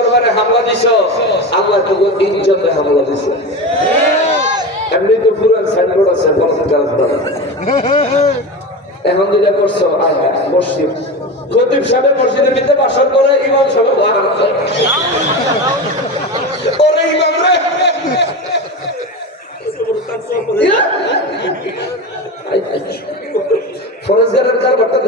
দরবারে হামলা দিছ, আল্লাহ তোকে ইজ্জতে হামলা দিছ। এমনি তো পুরান সাইনবোর্ড আছে বলকাল এখন যেটা করছ মসজিদ। খতিব সাহেব মসজিদের ভিতরে বাসন করে ইমাম সাহেব কার বার্তা